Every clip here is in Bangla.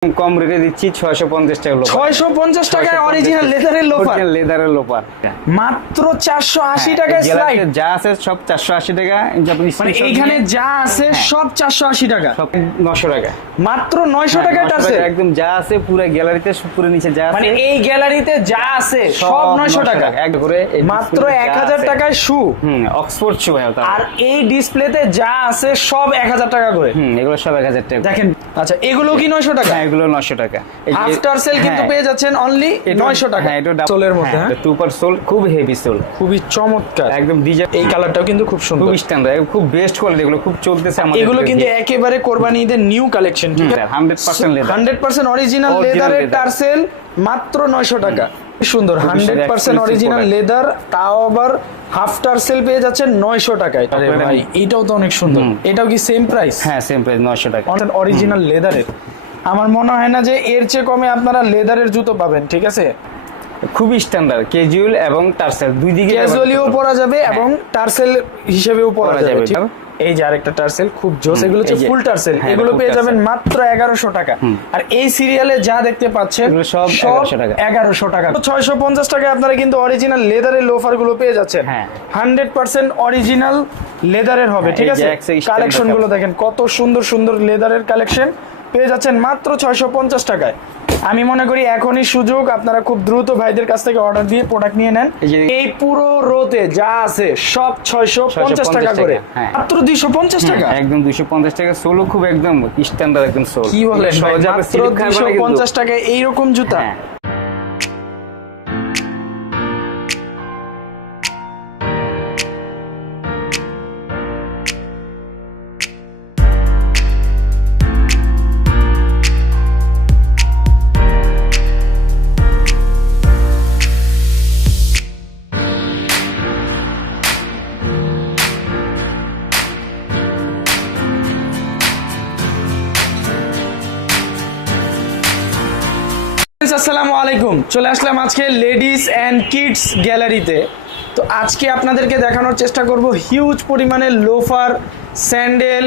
কম রেটে দিচ্ছি 650 টাকা লোপার। 650 টাকায় অরিজিনাল লেদারের লোফার, লেদারের লোপার মাত্র 480 টাকায় স্লাইড। যা আছে সব 480 টাকা। মানে এইখানে যা আছে সব 480 টাকা, সব 900 টাকা, মাত্র 900 টাকায় টার্সেল। একদম যা আছে পুরো গ্যালারিতে পুরো নিচে যা আছে, মানে এই গ্যালারিতে যা আছে সব 900 টাকা এক করে। মাত্র 1000 টাকায় শু। অক্সফোর্ড শু। আর এই ডিসপ্লেতে যা আছে সব 1000 টাকা করে। এগুলো সব 1000 টাকা দেখেন। আচ্ছা, এগুলো কি 900 টাকা? এগুলো 900 টাকা। আফটার সেল কিন্তু পেয়ে যাচ্ছেন অনলি 900 টাকা। এটা সোলের মধ্যে, হ্যাঁ, টুপার সোল, খুব হেভি সোল, খুবই চমৎকার একদম ডিজাইন। এই কালারটাও কিন্তু খুব সুন্দর, খুব স্ট্যান্ডার্ড, খুব বেস্ট কোয়ালিটি। এগুলো খুব চলতেছে আমাদের। এগুলো কিন্তু একেবারে কোরবানি ঈদের নিউ কালেকশন, ঠিক আছে? 100% লেদার, 100% অরিজিনাল লেদারের টার্সেল, মাত্র 900 টাকা। সুন্দর 100% অরিজিনাল লেদার, তাও আবার হাফ টার্সেল পেয়ে যাচ্ছেন 900 টাকায়। আরে ভাই, এটাও তো অনেক সুন্দর। এটাও কি সেম প্রাইস? হ্যাঁ, সেম প্রাইস, 900 টাকা। অরিজিনাল লেদারের আমার মনে হয় না যে এর চেয়ে কমে আপনারা লেদারের জুতো পাবেন, ঠিক আছে? খুবই স্ট্যান্ডার্ড, ক্যাজুয়াল এবং টার্সেল দুই দিকে ক্যাজুয়ালিও পরা যাবে এবং টার্সেল হিসেবেও পরা যাবে। এই যে আরেকটা টার্সেল খুব জোস, এগুলো হচ্ছে ফুল টার্সেল। এগুলো পেয়ে যাবেন মাত্র 1100 টাকা। আর এই সিরিয়ালে যা দেখতে পাচ্ছেন সব 1100 টাকা। 650 টাকায় আপনারা কিন্তু অরিজিনাল লেদারের লোফার গুলো পেয়ে যাচ্ছেন। 100% অরিজিনাল লেদারের হবে, ঠিক আছে? কালেকশন গুলো দেখেন, কত সুন্দর সুন্দর লেদারের কালেকশন পেয়ে যাচ্ছেন মাত্র 650 টাকায়। আমি মনে করি এখনই সুযোগ, আপনারা খুব দ্রুত ভাইদের কাছ থেকে অর্ডার দিয়ে প্রোডাক্ট নিয়ে নেন। এই পুরো রোতে যা আছে সব 650 টাকা করে, মাত্র 250 টাকা, একদম 250 টাকা। সোলো খুব একদম স্ট্যান্ডার্ড, একদম সোল। কি বলেন, মাত্র 250 টাকায় এইরকম জুতা? আসসালামু আলাইকুম, চলে আসলাম আজকে লেডিস অ্যান্ড কিডস গ্যালারিতে। তো আজকে আপনাদেরকে দেখানোর চেষ্টা করব হিউজ পরিমাণে loafer, sandal,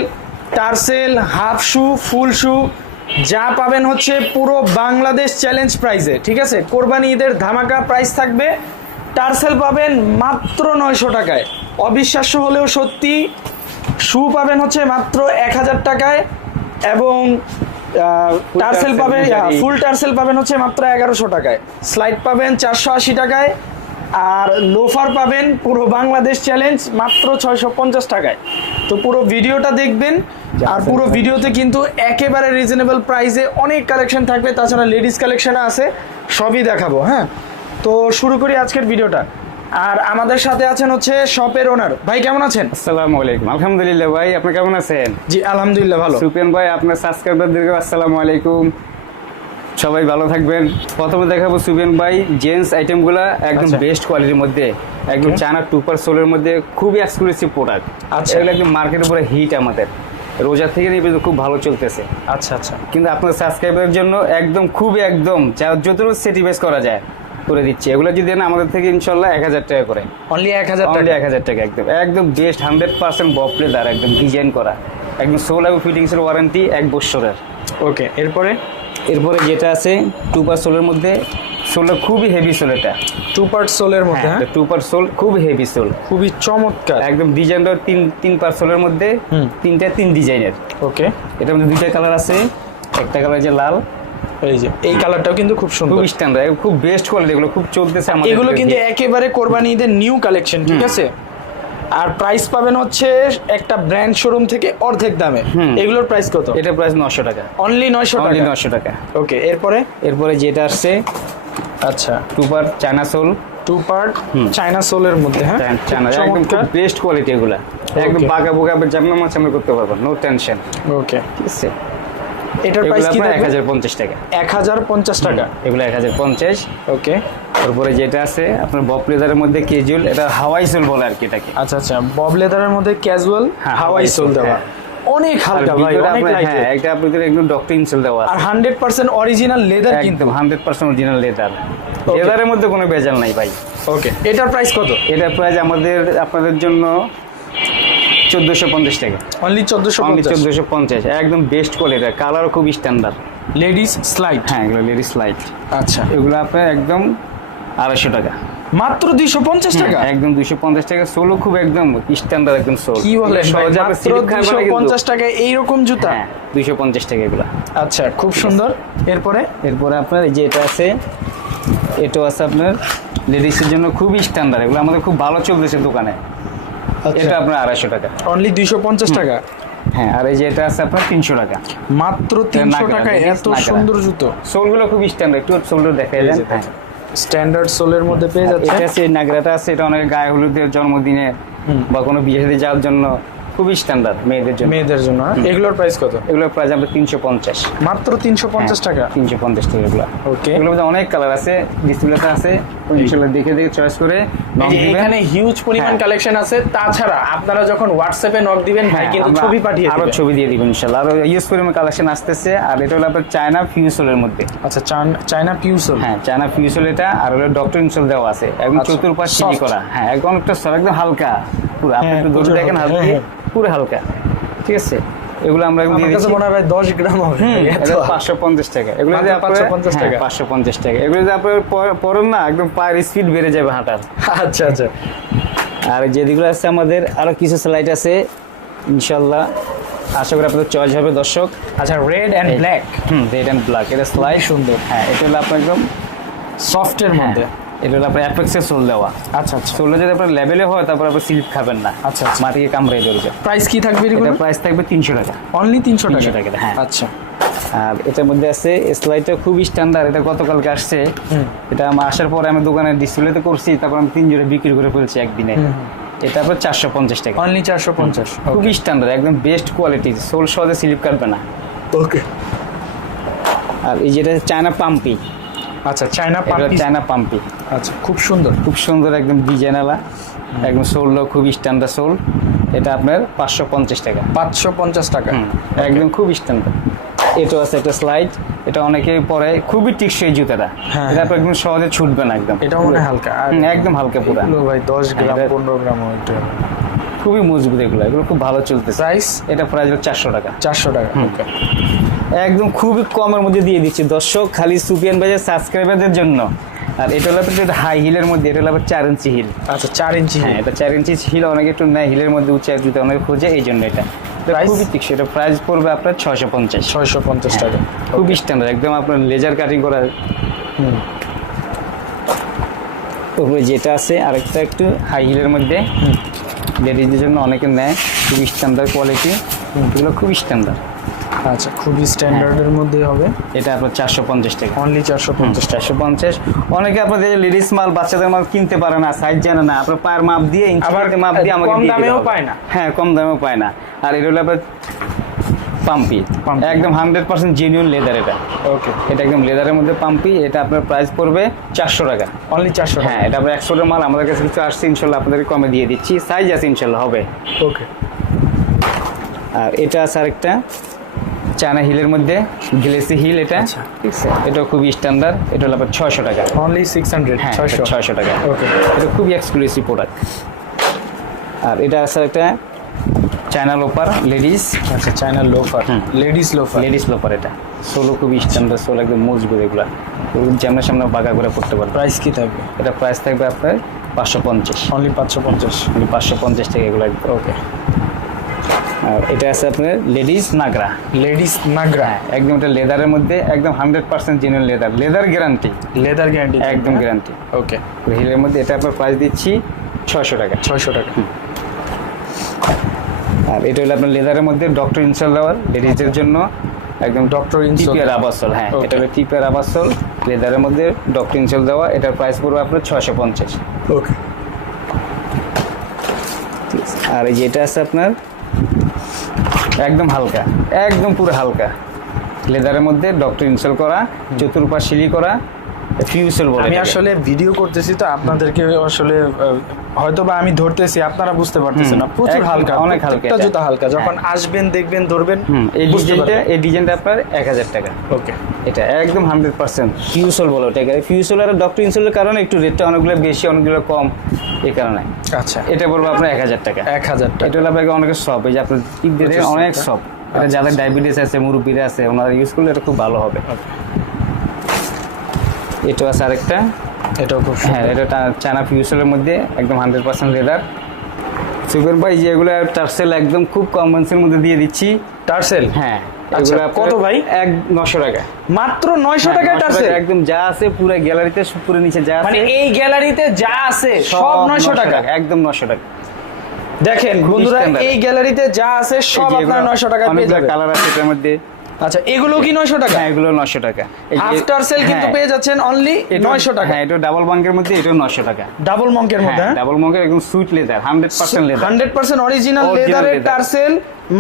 tassel, half shoe, full shoe যা পাবেন হচ্ছে পুরো বাংলাদেশ চ্যালেঞ্জ প্রাইসে, ঠিক আছে? কোরবানি ঈদের ধামাকা প্রাইস থাকবে। টার্সেল পাবেন মাত্র 900 টাকায়, অবিশ্বাস্য হলেও সত্যি। শু পাবেন হচ্ছে মাত্র 1000 টাকায় এবং টার্সেল পাবেন, ফুল টার্সেল পাবেন হচ্ছে মাত্র 1100 টাকায়। স্লাইড পাবেন 480 টাকায়। আর লোফার পাবেন পুরো বাংলাদেশ চ্যালেঞ্জ মাত্র 650 টাকায়। তো পুরো ভিডিওটা দেখবেন, আর পুরো ভিডিওতে কিন্তু একেবারে রিজনেবল প্রাইসে অনেক কালেকশন থাকবে। তাছাড়া লেডিস কালেকশন আছে, সবই দেখাবো। হ্যাঁ, তো শুরু করি আজকের ভিডিওটা। আর আমাদের সাথে আছেন হচ্ছে শপের ওনার ভাই। কেমন আছেন? আসসালামু আলাইকুম। আলহামদুলিল্লাহ ভাই, আপনি কেমন আছেন? জি আলহামদুলিল্লাহ ভালো। সুপিয়ান ভাই, আপনার সাবস্ক্রাইবারদেরকে আসসালামু আলাইকুম, সবাই ভালো থাকবেন। প্রথমে দেখাবো সুপিয়ান ভাই জেন্টস আইটেমগুলো একদম বেস্ট কোয়ালিটির মধ্যে, একদম চায়না টুপার সোলের মধ্যে, খুবই এক্সক্লুসিভ প্রোডাক্ট। আচ্ছা, এগুলো একদম মার্কেটের উপরে হিট, আমাদের রোজা থেকে নিয়ে খুব ভালো চলতেছে। আচ্ছা আচ্ছা, কিন্তু আপনার সাবস্ক্রাইবারের জন্য একদম খুবই একদম যতটুকু স্যাটিসফাই করা যায় করে দিচ্ছি। এগুলো যদি দেন আমাদের থেকে ইনশাল্লাহ 1000 টাকা করে, অনলি 1000 টাকা, 1000 টাকা। একদম একদম বেস্ট 100% বব লেদার, একদম ডিজাইন করা, একদম সোল এবং ফিটিংসের ওয়ারেন্টি 1 বছরের। ওকে, এরপরে যেটা আছে টুপার সোলের মধ্যে, সোলটা খুবই হেভি সোল। এটা 2 পার্ট সোলের মধ্যে, হ্যাঁ, 2 পার্ট সোল, খুব হেভি সোল, খুবই চমৎকার। একদম ডিজাইনটা 3 পার্ট সোলের মধ্যে, 3 ডিজাইনের। ওকে, এটার মধ্যে 2টা কালার আছে, একটা কালার যে লাল, এই যে এই কালারটাও কিন্তু খুব সুন্দর, খুব স্ট্যান্ডার্ড, খুব বেস্ট কোয়ালিটি। এগুলো খুব চলতেছে আমাদের। এগুলো কিন্তু একেবারে কোরবানি ঈদের নিউ কালেকশন, ঠিক আছে? আর প্রাইস পাবেন হচ্ছে একটা ব্র্যান্ড শোরুম থেকে অর্ধেক দামে। এগুলোর প্রাইস কত? এটা প্রাইস 900 টাকা, অনলি 900 টাকা, 900 টাকা। ওকে, এরপরে যেটা আসছে, আচ্ছা, 2 part China sole, 2 part China সোলের মধ্যে, হ্যাঁ, চায়না, একদম খুব বেস্ট কোয়ালিটি। এগুলা একদম বাঁকা বোকা জামনা মাছ আমরা করতে পারবো, নো টেনশন। ওকে, ঠিক আছে। এটার প্রাইস কি? 1050 টাকা, 1050 টাকা। এগুলো 1050। ওকে, তারপরে যেটা আছে আপনার বব লেদারের মধ্যে ক্যাজুয়াল, এটা হাওয়াই সোল বলে আর কি এটাকে। আচ্ছা আচ্ছা, বব লেদারের মধ্যে ক্যাজুয়াল হাওয়াই সোল দেওয়া, অনেক হালকা ভাই, অনেক লাইট। হ্যাঁ, একটা আপনাদের একদম ডক্টর ইনসোল দেওয়া আছে, আর 100% অরিজিনাল লেদার, কিন্তু 100% অরিজিনাল লেদার। লেদারের মধ্যে কোনো ভেজাল নাই ভাই। ওকে, এটার প্রাইস কত? এটার প্রাইস আপনাদের জন্য 1450 টাকা, অনলি 1450, একদম বেস্ট কোয়ালিটি, কালার খুব স্ট্যান্ডার্ড। Ladies slide. হ্যাঁ, এগুলো লেডিস লাইট। আচ্ছা, এগুলো আপনার একদম 250 টাকা। মাত্র 250 টাকা? একদম 250 টাকা। সোলও খুব একদম স্ট্যান্ডার্ড একদম সোল। কি বলে সহজে আপনি মাত্র স্লিপ খাবেন না কিন্তু। 250 টাকায় এইরকম জুতা? হ্যাঁ, 250 টাকা এগুলো। আচ্ছা, খুব সুন্দর। এরপরে আপনার এই যে এটা আছে, এটাও আছে আপনার লেডিসের জন্য খুবই স্ট্যান্ডার্ড। এগুলো আমাদের খুব ভালো চলতেছে দোকানে। এটা আপনার 250 টাকা। অনলি 250 টাকা? হ্যাঁ, আর এই যে এটা আছে আপনার 300 টাকা। মাত্র 300 টাকায় এত সুন্দর জুতো। সোলগুলো খুব স্ট্যান্ডার্ড, একটু সোলটা দেখাই দেন। হ্যাঁ, স্ট্যান্ডার্ড সোলের মধ্যে পেয়ে যাচ্ছে। এটা আছে নাগরাটা আছে, এটা অনেক গায়ে হলুদের জন্মদিনে বা কোনো বিয়ে শাদী যাওয়ার জন্য খুবই স্ট্যান্ডার্ড মেয়েদের জন্য। এগুলোর প্রাইস কত? এগুলোর প্রাইস আমরা 350। মাত্র 350 টাকা? 350 টাকা এগুলো। ওকে, এগুলোর মধ্যে অনেক কালার আছে, ডিসপ্লেতে আছে, ইনশাআল্লাহ দেখে চয়েস করে নক দিবেন। এখানে হিউজ পরিমাণ কালেকশন আছে। তাছাড়া আপনারা যখন হোয়াটসঅ্যাপে নক দিবেন ভাই কিন্তু ছবি পাঠিয়ে দিবেন, আরো ছবি দিয়ে দিবেন ইনশাআল্লাহ। আর ইউজ পরিমাণ কালেকশন আসতেছে। আর এটা হলো আপনার চায়না ফিউসলের মধ্যে। আচ্ছা, চায়না পিউসল। হ্যাঁ, চায়না ফিউসল এটা। আর হলো ডক্টর ইনসোল দেওয়া আছে, একদম চতুর্পাশ সিলি করা। হ্যাঁ, একদম একটা একদম হালকা পুরো। আপনি একটু ধরে দেখেন হালকা, পুরো হালকা। ঠিক আছে, এগুলো আমরা দিয়ে দিচ্ছি। মনে হয় 10 গ্রাম হবে। এটা 550 টাকা। এগুলো যদি 550 টাকা? 550 টাকা। এগুলো যদি আপনার পরেন না, একদম পায়ের স্পিড বেড়ে যাবে হাঁটার। আচ্ছা আচ্ছা। আর যেদিগুলো আছে আমাদের আরো কিছু স্লাইড আছে ইনশাআল্লাহ, আশা করি আপনাদের চয়েস হবে দর্শক। আচ্ছা, red and black. Red and black, এটা স্লাইড সুন্দর। হ্যাঁ, এটা হলো আপনার একদম সফটের মধ্যে। এটা হলো আপনার অ্যাপেক্সের সোল দেওয়া। আচ্ছা আচ্ছা। সোলটা যদি আপনার লেভেলে হয়, তারপর আপনি স্লিপ খাবেন না। আচ্ছা, মাটিকে কামড়ে ধরবে। প্রাইস কি থাকবে এর? এটা প্রাইস থাকবে 300 টাকা। অনলি 300 টাকা। হ্যাঁ, আচ্ছা। আর এটার মধ্যে আছে স্লাইডটা খুব স্ট্যান্ডার্ড। এটা গতকালকে আসছে। এটা আমার আসার পরে আমি দোকানে ডিসপ্লেতে করছি, তারপর আমি 3 জোড়া বিক্রি করে ফেলছি একদিনে। এটা আপনার 450 টাকা। অনলি 450। খুবই স্ট্যান্ডার্ড, একদম বেস্ট কোয়ালিটি। সোল সহজে স্লিপ কাটবে না। ওকে। আর এই যেটা চায়না পাম্পি। আচ্ছা, চায়না পাম্পি। আচ্ছা, খুব সুন্দর একদম ডিজাইনওয়ালা, একদম সোলটা খুব স্ট্যান্ডার্ড সোল। এটা আপনার 550 টাকা। 550 টাকা একদম খুব স্ট্যান্ডার্ড। এটা আছে একটা স্লাইড, এটা অনেকেই পরে, খুবই টিকসই জুতাটা। এটা আপনার একদম সহজে ছুটবে না একদম। এটা মনে হালকা, একদম হালকা পুরো। ভাই 10 গ্রাম 15 গ্রাম ওইটা খুবই মজবুত। এগুলো খুব ভালো চলতেছে। প্রাইস? এটা প্রাইস হলো 400 টাকা। 400 টাকা। ওকে, একদম খুবই কমের মধ্যে দিয়ে দিচ্ছি দর্শক, খালি সুপিয়ান ভাইয়ের সাবস্ক্রাইবারদের জন্য। আর এটা হলো আপনার হাই হিলের মধ্যে, এটা হলো আবার 4 ইঞ্চি হিল। আচ্ছা, 4 ইঞ্চি। হ্যাঁ, এটা 4 ইঞ্চি হিল। অনেকে একটু নেয় হিলের মধ্যে, উঁচু জুতো অনেকে খোঁজে, এই জন্য এটা খুবই টিকসই। এটা প্রাইস পড়বে আপনার 650 টাকা। খুব স্ট্যান্ডার্ড, একদম আপনার লেজার কাটিং করা। তারপরে যেটা আছে আরেকটা একটু হাই হিলের মধ্যে, লেডিজদের জন্য অনেকে নেয়, খুব স্ট্যান্ডার্ড কোয়ালিটি। এগুলো খুব স্ট্যান্ডার্ড। আচ্ছা, খুবই স্ট্যান্ডার্ডের মধ্যে হবে। এটা আপনার 450 টাকা। অনলি 450। অনেকে আপনাদের লেডিস মাল, বাচ্চাদের মাল কিনতে পারে না, সাইজ জানে না, আপনার পায়ের মাপ দিয়ে, ইঞ্চিতে মাপ দিয়ে আমাকে কম দামেও পায় না। হ্যাঁ, কম দামেও পায় না। আর এটা হলো আপনার পাম্পি, একদম 100% জেনুইন লেদার। এটা ওকে, এটা একদম লেদারের মধ্যে পাম্পি। এটা আপনার প্রাইস পড়বে 400 টাকা। অনলি 400। হ্যাঁ, এটা আপনার 100 মাল আমাদের কাছে কিছু আসছে, ইনশাল্লাহ আপনাদের কমে দিয়ে দিচ্ছি। সাইজ আছে ইনশাল্লাহ হবে। ওকে। আর এটা আছে আরেকটা চায়না হিলের মধ্যে, গ্লেসি হিল। এটা ঠিক আছে, এটা খুবই স্ট্যান্ডার্ড। এটা হলো আপনার 600 টাকা। অনলি 600। হ্যাঁ, 600 টাকা। ওকে, এটা খুবই এক্সক্লুসিভ প্রোডাক্ট। আর এটা আছে একটা চায়না লোফার লেডিস। আচ্ছা, চায়না লোফার, লেডিস লোফার। এটা সোলো খুবই স্ট্যান্ডার্ড সোল, একদম মজবুত। এগুলা যেমন সামনে বাঁকা করে পড়তে পারবে। প্রাইস কি থাকবে? এটা প্রাইস থাকবে আপনার 550। অনলি 550। 550 টাকা এগুলো। ওকে। আর এটা আছে আপনার লেডিস নাগরা। একদম এটা লেদারের মধ্যে, একদম 100% জেনুইন লেদার গ্যারান্টি। একদম গ্যারান্টি। ওকে, হিলের মধ্যে এটা আপনার প্রাইস দিচ্ছি 600 টাকা। 600 টাকা। আর এটা হলো আপনার লেদারের মধ্যে ডক্টর ইনসোল দেওয়ার, লেডিজদের জন্য একদম ডক্টর ইনসোল টিপিআর আবাসল। হ্যাঁ, এটা হলো টিপিআর আবাসল, লেদারের মধ্যে ডক্টর ইনসোল দেওয়া। এটার প্রাইস পড়বে আপনার 650। ওকে। আর এই যেটা আছে আপনার একদম হালকা, একদম পুরো হালকা লেদারের মধ্যে ডক্টর ইনসোল করা, চতুর্পাশ সিলি করা, ফিউসেল বলে। আমি আসলে ভিডিও করতেছি তো আপনাদেরকে আসলে হয়তো বা আমি ধরতেছি, আপনারা বুঝতে পারতেছেন না। প্রচুর হালকা, অনেক হালকা। এটা জুতা হালকা। যখন আসবেন, দেখবেন, ধরবেন, এই ডিজাইনটা আপনার 1000 টাকা। ওকে, এটা একদম 100% ফিউসল বলে ওটাকে। ফিউসল আর ডক্টর ইনসোলের কারণে একটু রেটটা অনেকগুলো বেশি, অনেকগুলো কম, এই কারণে। আচ্ছা, এটা বলবো আপনার 1000 টাকা। 1000 টাকা। এটা হলো আপনাকে অনেক সব, এই যে আপনার টিপ দিয়ে অনেক সব, এটা যাদের ডায়াবেটিস আছে, মুরব্বীরা আছে, ওনারা ইউজ করলে এটা খুব ভালো হবে। এটা আছে আরেকটা, এটাও খুব হ্যাঁ এটা চায়না ফিউসেলের মধ্যে একদম 100% লেদার। সুপার ভাই যেগুলো টার্সেল একদম খুব কম রেঞ্জের মধ্যে দিয়ে দিচ্ছি। টার্সেল, হ্যাঁ আচ্ছা, কত ভাই? 900 টাকা। মাত্র 900 টাকায় 900 টার্সেল, টাকা একদম যা আছে পুরো গ্যালারিতে, পুরো নিচে যা আছে, মানে এই গ্যালারিতে যা আছে সব 900 টাকা, একদম 900 টাকা। দেখেন বন্ধুরা, এই গ্যালারিতে যা আছে সব আপনারা 900 টাকায় পেয়ে যাবেন। কালার আছে এটার মধ্যে। আচ্ছা, এগুলো কি 900 টাকা? হ্যাঁ এগুলো 900 টাকা। আফটার সেল কিন্তু পেয়ে যাচ্ছেন অনলি 900 টাকা। হ্যাঁ এটা ডাবল বাঙ্কের মধ্যে, এটা 900 টাকা। ডাবল মঙ্কের মধ্যে, হ্যাঁ ডাবল মঙ্কের একদম সুইট লেদার, 100% লেদার, 100% অরিজিনাল লেদারের টার্সেল,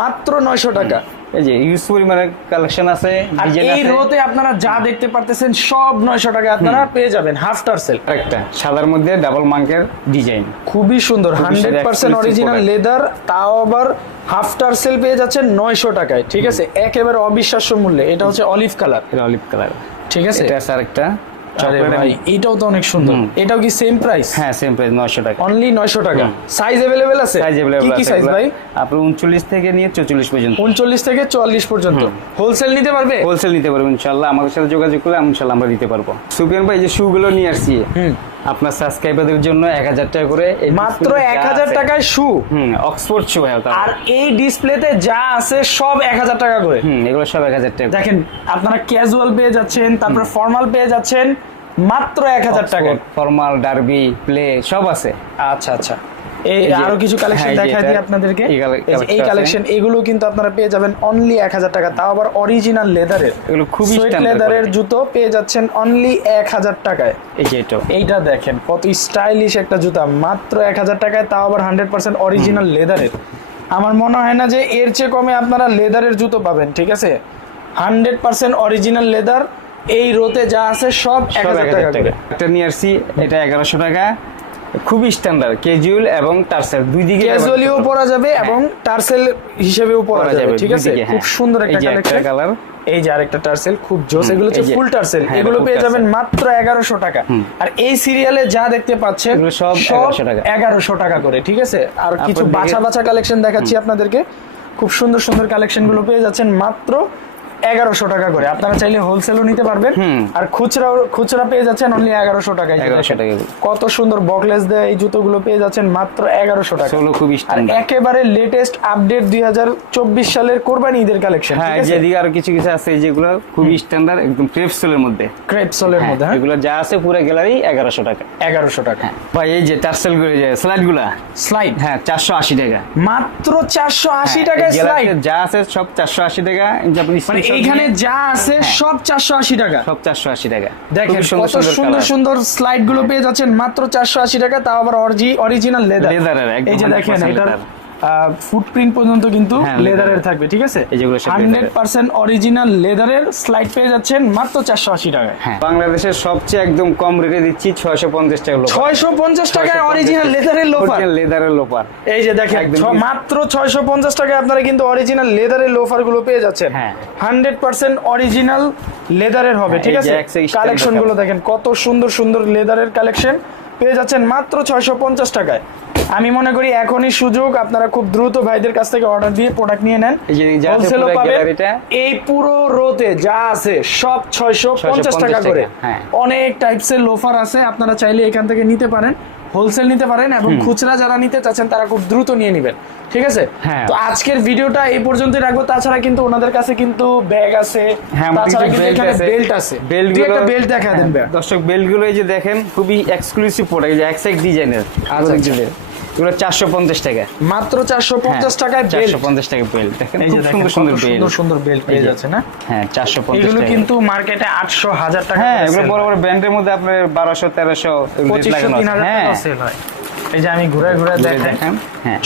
মাত্র 900 টাকা। এই যে ইউজ পরিমাণের কালেকশন আছে, আর ডিজাইন এই আছে। রোতে আপনারা যা দেখতে পারতেছেন সব 900 টাকা আপনারা পেয়ে যাবেন হাফ টার্সেল। একটা সাদার মধ্যে ডাবল মাঙ্কের ডিজাইন, খুবই সুন্দর, 100% অরিজিনাল লেদার, তাও আবার হাফ টার্সেল পেয়ে যাচ্ছেন 900 টাকায়। ঠিক আছে, একেবারে অবিশ্বাস্য মূল্যে। এটা হচ্ছে অলিভ কালার, এটা অলিভ কালার। ঠিক আছে, এটা আছে আরেকটা আরে ভাই এটাও তো অনেক সুন্দর। এটাও কি সেম প্রাইস? হ্যাঁ সেম প্রাইস, 900 টাকা, অনলি 900 টাকা। সাইজ अवेलेबल আছে? সাইজ अवेलेबल কি কি আছে সাইজ ভাই? আপনি 39 থেকে নিয়ে 44 পর্যন্ত। 39 থেকে 44 পর্যন্ত হোলসেল নিতে পারবে? হোলসেল নিতে পারবেন ইনশাআল্লাহ, আমাদের সাথে যোগাযোগ করলে ইনশাআল্লাহ আমরা দিতে পারবো। সুপিয়ান ভাই যে শুগুলো নিয়ে আসছি আপনার সাবস্ক্রাইবারদের জন্য 1000 টাকা করে, মাত্র 1000 টাকায় শু। অক্সফোর্ড শু। আর এই ডিসপ্লেতে যা আছে সব 1000 টাকা করে। এগুলো সব 1000 টাকা। দেখেন আপনারা ক্যাজুয়াল পেয়ে যাচ্ছেন, তারপর ফর্মাল পেয়ে যাচ্ছেন মাত্র 1000 টাকা। ফর্মাল, ডার্বি, প্লে সব আছে। আচ্ছা আচ্ছা, এই আরো কিছু কালেকশন দেখাই দিই আপনাদেরকে। এই কালেকশন এগুলো কিন্তু আপনারা পেয়ে যাবেন অনলি 1000 টাকা, তাও আবার অরিজিনাল লেদারের। এগুলো খুবই সুইট লেদারের জুতো পেয়ে যাচ্ছেন অনলি 1000 টাকায়। এই যে এইটা দেখেন কত স্টাইলিশ একটা জুতা, মাত্র 1000 টাকায়, তাও আবার 100% অরিজিনাল লেদারের। আমার মনে হয় না যে এর চেয়ে কমে আপনারা লেদারের জুতো পাবেন। ঠিক আছে, 100% অরিজিনাল লেদার, এই রোতে যা আছে সব 1000 টাকা করে। একটা নিয়ে আসছি, এটা 1100 টাকা, খুবই স্ট্যান্ডার্ড, ক্যাজুয়াল এবং টার্সেল দুই দিকে, ক্যাজুয়ালিও পরা যাবে এবং টার্সেল হিসেবেও পরা যাবে। ঠিক আছে, খুব সুন্দর একটা কালেকশন। কালার, এই যে আরেকটা টার্সেল, খুব জোস। এগুলো হচ্ছে ফুল টার্সেল, এগুলো পেয়ে যাবেন মাত্র 1100 টাকা। আর এই সিরিয়ালে যা দেখতে পাচ্ছেন সব 1100 টাকা করে। ঠিক আছে, আর কিছু বাছা বাছা কালেকশন দেখাচ্ছি আপনাদেরকে। খুব সুন্দর সুন্দর কালেকশন গুলো পেয়ে যাচ্ছেন মাত্র 1100 টাকা করে। আপনারা চাইলে হোলসেলও নিতে পারবেন, আর খুচরা পেয়ে যাচ্ছেন অনলি 1100 টাকায়। 1100 টাকা। কত সুন্দর বকলেস দেয় এই জুতোগুলো পেয়ে যাচ্ছেন মাত্র 1100 টাকা। এগুলো খুবই স্ট্যান্ডার্ড, একেবারে লেটেস্ট আপডেট 2024 সালের কোরবানি ঈদের কালেকশন। হ্যাঁ যেদিকে আর কিছু কিছু আছে যেগুলো খুবই স্ট্যান্ডার্ড, একদম ক্রেপ সোলের মধ্যে। ক্রেপ সোলের মধ্যে এগুলো যা আছে পুরো গ্যালারি 1100 টাকা। 1100 টাকা। ভাই এই যে টার্সেল গুলো, যে স্লাইড গুলা, স্লাইড, হ্যাঁ 480 টাকা। মাত্র 480 টাকায় স্লাইড, যা আছে সব 480 টাকা। মানে এইখানে যা আছে সব 480 টাকা, সব 480 টাকা। দেখেন কত সুন্দর সুন্দর স্লাইড গুলো পেয়ে যাচ্ছেন মাত্র 480 টাকা, তাও আবার অরিজিনাল লেদারের। এই যে দেখেন এটার ফুটপ্রিন্ট পর্যন্ত কিন্তু লেদারের থাকবে। ঠিক আছে, 100% অরিজিনাল লেদারের স্লাইড পেয়ে যাচ্ছেন মাত্র 480 টাকায়। বাংলাদেশের সবচেয়ে একদম কম রেটে দিচ্ছি 650 টাকা। 650 টাকায় অরিজিনাল লেদারের লোফার। লেদারের লোফার, এই যে দেখেন মাত্র 650 টাকায় আপনারা কিন্তু অরিজিনাল লেদারের লোফার গুলো পেয়ে যাচ্ছেন। 100% অরিজিনাল লেদারের হবে। ঠিক আছে, কালেকশন গুলো দেখেন কত সুন্দর সুন্দর লেদারের কালেকশন পেয়ে যাচ্ছেন মাত্র 650 টাকায়। আমি মনে করি এখনই সুযোগ, আপনারা খুব দ্রুত ভাইদের কাছ থেকে অর্ডার দিয়ে প্রোডাক্ট নিয়ে নেন, হোলসেলও পাবেন। এই পুরো রোতে যা আছে সব 650 টাকা করে। অনেক টাইপসের লোফার আছে, আপনারা চাইলে এখান থেকে নিতে পারেন, হোলসেল নিতে পারেন, এবং খুচরা যারা নিতে চাচ্ছেন তারা খুব দ্রুত নিয়ে নেবেন। ঠিক আছে, তো আজকের ভিডিওটা এই পর্যন্তই রাখবো। তাছাড়া কিন্তু ওনাদের কাছে কিন্তু ব্যাগ আছে, তাছাড়া কিন্তু এখানে বেল্ট আছে। একটা বেল্ট দেখা দেন দর্শক, বেল্ট গুলো এই যে দেখেন খুবই এক্সক্লুসিভ প্রোডাক্ট, যে এক্সএক্স ডিজাইনের। এগুলো 450 টাকা, মাত্র 450 টাকায় 450 টাকা বেল্ট। দেখেন খুব সুন্দর সুন্দর বেল্ট, সুন্দর সুন্দর বেল্ট পেয়ে যাচ্ছে না? হ্যাঁ 450 এগুলো কিন্তু মার্কেটে 800 1000 টাকা। হ্যাঁ এগুলো বড় বড় ব্র্যান্ডের মধ্যে আপনার 1200 1300 রেট লাগানো আছে। হ্যাঁ সেল হয়। এই যে আমি ঘুরে ঘুরে দেখেন,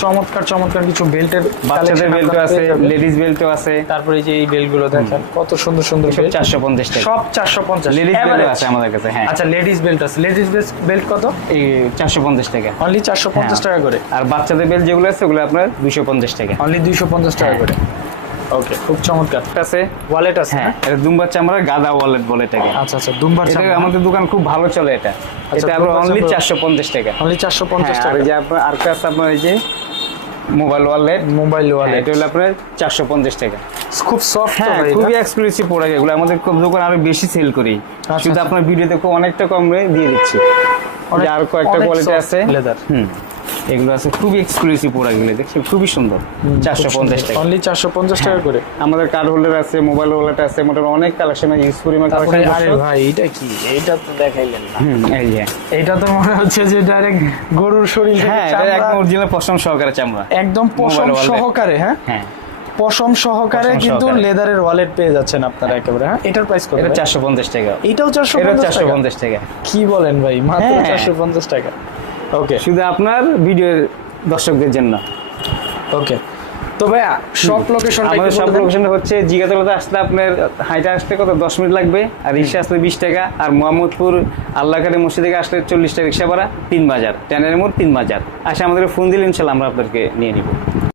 চমৎকার চমৎকার কিছু বেল্টের, বাচ্চাদের বেল্টও আছে, লেডিস বেল্টও আছে। তারপরে এই যে এই বেল্ট গুলো দেখেন কত সুন্দর সুন্দর বেল্ট, 450 টাকা, সব 450। লেডিস বেল্ট আছে আমাদের কাছে। হ্যাঁ আচ্ছা, লেডিস বেল্ট আছে। লেডিস বেল্ট কত? এই 450 টাকা, অনলি 450 টাকা করে। আর বাচ্চাদের বেল্ট যেগুলো আছে ওগুলো আপনার 250 টাকা, অনলি 250 টাকা করে। ওকে, খুব চমৎকার। আছে ওয়ালেট আছে। হ্যাঁ এটা দুম্বার চামড়া গাদা ওয়ালেট বলে এটাকে। আচ্ছা আচ্ছা, দুম্বার চামড়া। এটা আমাদের দোকান খুব ভালো চলে। এটা এটা আপনার অনলি 450 টাকা, অনলি 450 টাকা। আর যে আপনার আর কাছে আপনার এই যে মোবাইল ওয়ালেট। মোবাইল ওয়ালেট এটা হলো আপনার 450 টাকা। খুব সফট। হ্যাঁ, খুবই এক্সক্লুসিভ প্রোডাক্ট এগুলো, আমাদের দোকান আরো বেশি সেল করি, শুধু আপনার ভিডিওতে অনেকটা কমে দিয়ে দিচ্ছি। আর কয়েকটা কোয়ালিটি আছে লেদার, এগুলো আছে খুবই এক্সক্লুসিভ প্রোডাক্ট, গুলো দেখছেন খুবই সুন্দর। 450 টাকা অনলি 450 টাকা করে। আমাদের কার্ড হোল্ডার আছে, মোবাইল ওয়ালেট আছে, মোটামুটি অনেক কালেকশন আছে, ইউজ পরিমাণ কালেকশন। আরে ভাই এটা কি? এটা তো দেখাইলেন না। এই যে এটা তো মনে হচ্ছে যে ডাইরেক্ট গরুর শরীর থেকে হ্যাঁ, এটা একদম অরিজিনাল পশম সহকারে চামড়া, একদম পশম সহকারে। হ্যাঁ হ্যাঁ, পশম সহকারে কিন্তু লেদারের ওয়ালেট পেয়ে যাচ্ছেন আপনারা একেবারে। হ্যাঁ, এটার প্রাইস কত? এটা 450 টাকা। এটাও 450 টাকা। কি বলেন ভাই, মাত্র হ্যাঁ। 450 টাকা। ওকে, শুধু আপনার ভিডিওর দর্শকদের জন্য। ওকে, তো ভাইয়া সব লোকেশন, আমাদের সব লোকেশন হচ্ছে জিগাতলাতে আসলে আপনার হাইটা আসতে কত 10 মিনিট লাগবে, আর রিক্সা আসলে 20 টাকা, আর মোহাম্মদপুর আল্লাহকারী মসজিদ থেকে আসলে 40 টাকা রিক্সা ভাড়া, 3 বাজার, ট্যানের মোড় 3 বাজার। আসে আমাদের ফোন দিলে ইনশাল্লাহ আমরা আপনাদেরকে নিয়ে নিব।